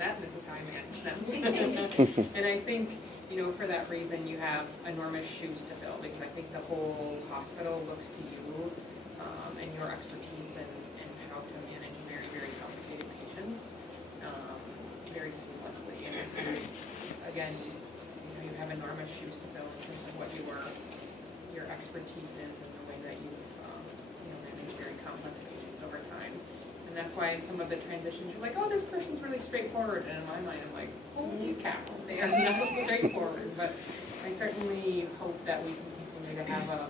that, and this is how I manage them. And I think, for that reason, you have enormous shoes to fill, because I think the whole hospital looks to you and your expertise and how to manage very, very complicated patients very seamlessly. And I think, again, you have enormous shoes to fill in terms of what your expertise is and the way that you've managed very complex patients over time. And that's why some of the transitions, you're like, oh, this person's really straightforward. And in my mind, I'm like, holy cow, they are not straightforward. But I certainly hope that we can continue to have a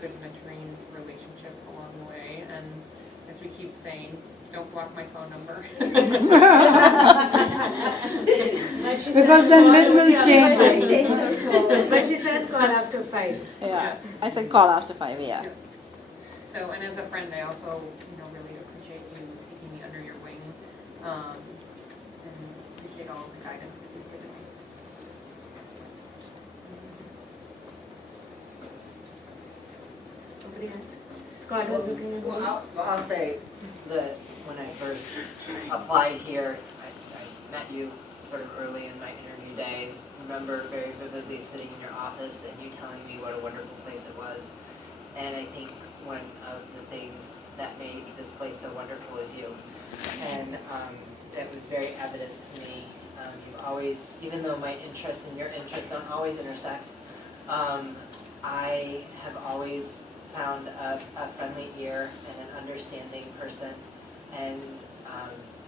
good mentoring relationship along the way. And as we keep saying, don't block my phone number. Because then it will change. But she says call after 5. Yeah, I said call after 5, yeah. So, and as a friend, I also, really appreciate you taking me under your wing, and appreciate all of the guidance that you've given me. Somebody else? Scott was looking at Well, I'll say that when I first applied here, I met you sort of early in my interview day. I remember very vividly sitting in your office and you telling me what a wonderful place it was. And I think one of the things that made this place so wonderful is you. And that was very evident to me. You've always, even though my interests and your interests don't always intersect, I have always found a friendly ear and an understanding person, and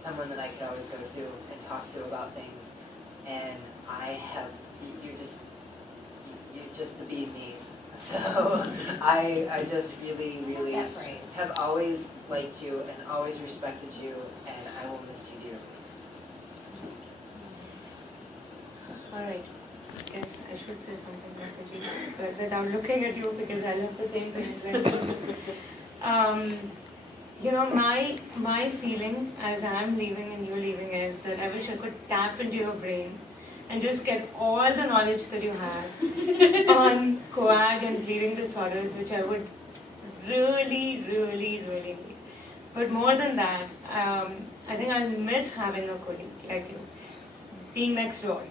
someone that I could always go to and talk to about things. And you're just the bee's knees. So I just really, really have always liked you and always respected you, and I will miss you dearly. All right. Yes, I should say something like that, but I'm looking at you because I love the same things. My feeling as I'm leaving and you're leaving is that I wish I could tap into your brain and just get all the knowledge that you have on coag and bleeding disorders, which I would really, really, really need. But more than that, I think I'll miss having a colleague like you, being next door,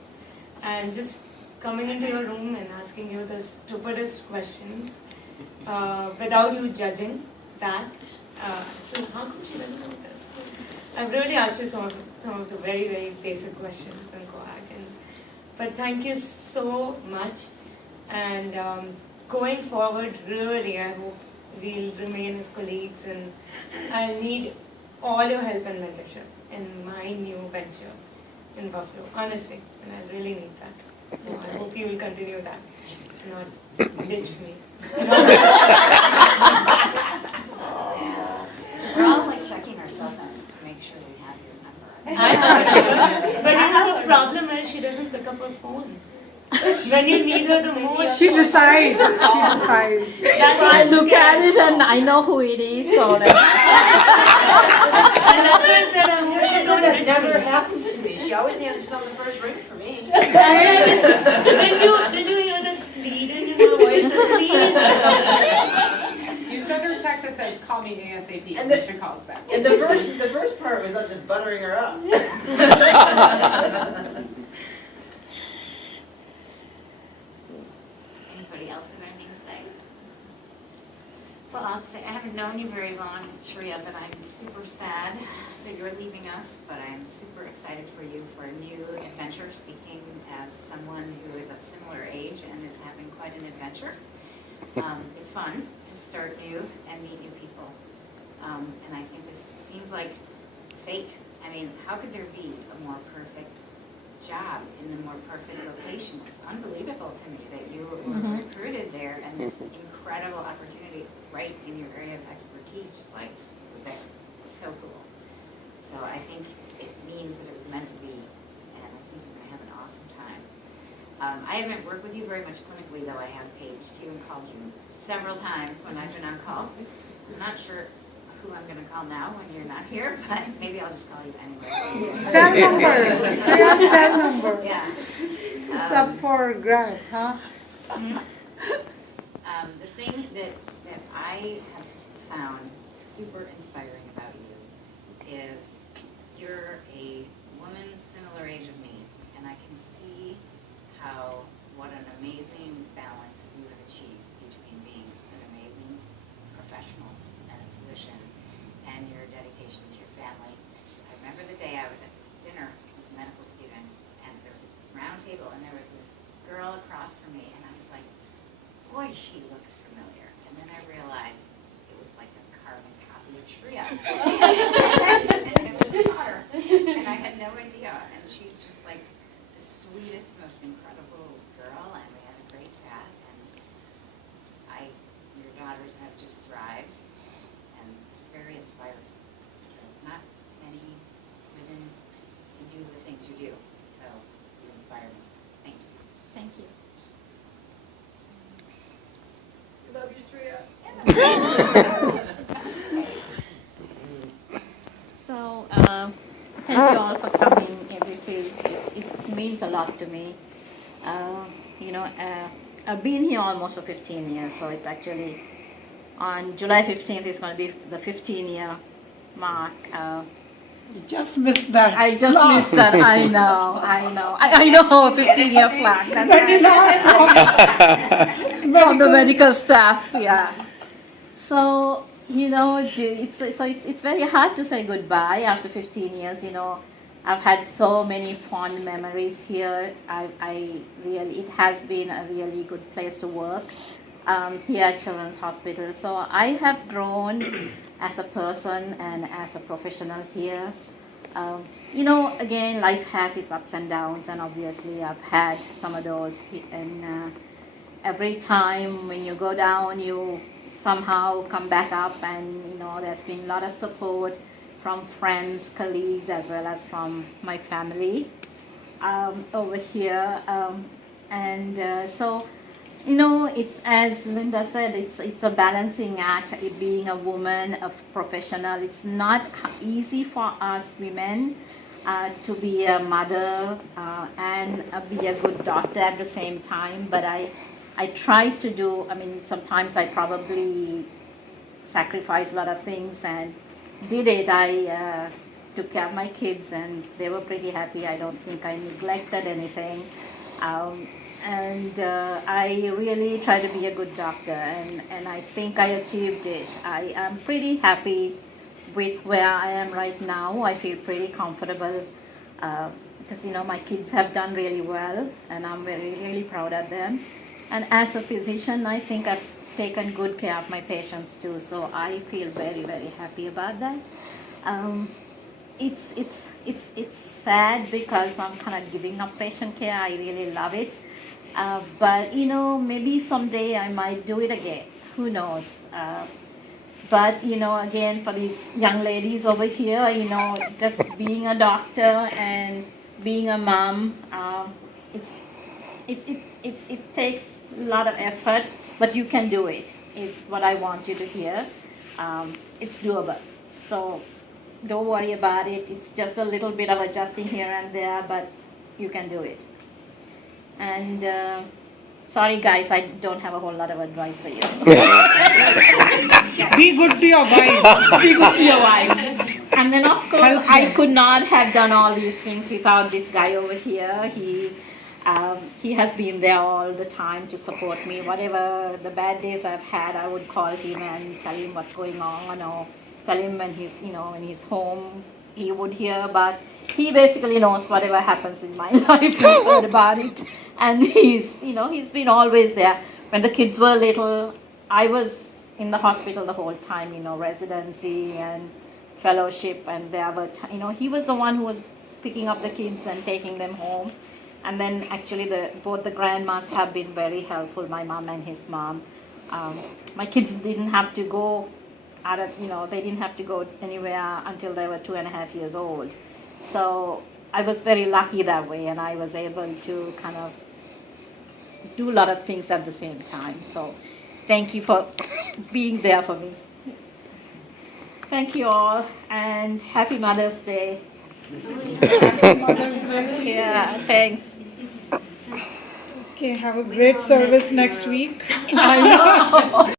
and just coming into your room and asking you the stupidest questions without you judging that. So how could you even know this? I've really asked you some of the very, very basic questions on coag. But thank you so much. And going forward, really, I hope we'll remain as colleagues. And I'll need all your help and mentorship in my new venture in Buffalo, honestly. And I really need that. So I hope you will continue that, not ditch me. We're all like checking our cell phones to make sure we have your number. I know, but the problem is she doesn't pick up her phone. When you need her the most, She decides. I look at it and I know who it is, so that's... And that's why I said, I hope she don't That ditch never me. happens to me. She always answers on the first ring for me. Did you hear the plead in your voice? Please. You send her a text that says, call me ASAP, And and she calls back. And the first part was I'm just buttering her up. Anybody else have anything to say? Well, I'll say I haven't known you very long, Shreya, but I'm super sad that you're leaving us, but I'm super excited for you for a new adventure, speaking as someone who is of similar age and is having quite an adventure. It's fun to start new and meet new people. And I think this seems like fate. I mean, how could there be a more perfect job in the more perfect location? It's unbelievable to me that you were recruited there and this incredible opportunity right in your area of expertise just like was there. It's so cool. So I think it means that it was meant to be, and I think you're going to have an awesome time. I haven't worked with you very much clinically, though I have paged you and called you several times when I've been on call. I'm not sure who I'm going to call now when you're not here, but maybe I'll just call you anyway. Cell number. Say your cell number. Yeah. It's up for grabs, huh? The thing that I have found super inspiring about you is you're a woman boy, she looks familiar. And then I realized it was like a carbon copy of Shreya. And it was a daughter. And I had no idea. And she's just like the sweetest, most incredible girl. And we had a great chat. And your daughters have just thrived. And it's very inspiring. So not many women can do the things you do. So you inspire me. Thank you. Thank you. Love you, Shreya. So, thank you all for coming. It means a lot to me. I've been here almost for 15 years, so it's actually on July 15th is going to be the 15-year mark. You just missed that. I just missed that. I know. I know a 15-year plaque. That's right. From the medical staff, yeah. So, it's very hard to say goodbye after 15 years. I've had so many fond memories here. It has been a really good place to work here at Children's Hospital. So I have grown as a person and as a professional here. Again, life has its ups and downs, and obviously I've had some of those. And every time when you go down, you somehow come back up, and there's been a lot of support from friends, colleagues, as well as from my family over here. So it's, as Linda said, it's a balancing act. Being a woman, a professional, it's not easy for us women to be a mother and be a good doctor at the same time. But I try to do. Sometimes I probably sacrifice a lot of things and did it. I took care of my kids, and they were pretty happy. I don't think I neglected anything. I really try to be a good doctor, and I think I achieved it. I am pretty happy with where I am right now. I feel pretty comfortable because my kids have done really well, and I'm really proud of them. And as a physician, I think I've taken good care of my patients too, so I feel very happy about that. It's sad because I'm kind of giving up patient care. I really love it. But maybe someday I might do it again. Who knows? But again, for these young ladies over here, just being a doctor and being a mom, it takes a lot of effort, but you can do it. It's what I want you to hear. It's doable. So don't worry about it. It's just a little bit of adjusting here and there, but you can do it. And sorry guys, I don't have a whole lot of advice for you. Be good to your wife. Be good to your wife. And then of course, I could not have done all these things without this guy over here. He has been there all the time to support me. Whatever the bad days I've had, I would call him and tell him what's going on, or tell him when he's home. He would hear, but he basically knows whatever happens in my life. He's heard about it, and he's been always there. When the kids were little, I was in the hospital the whole time, residency and fellowship, and there were, he was the one who was picking up the kids and taking them home. And then actually both the grandmas have been very helpful, my mom and his mom. My kids didn't have to go they didn't have to go anywhere until they were 2.5 years old. So I was very lucky that way, and I was able to kind of do a lot of things at the same time. So thank you for being there for me. Thank you all, and happy Mother's Day. Happy Mother's Day. Yeah, thanks. Okay, have a great service next week. I know.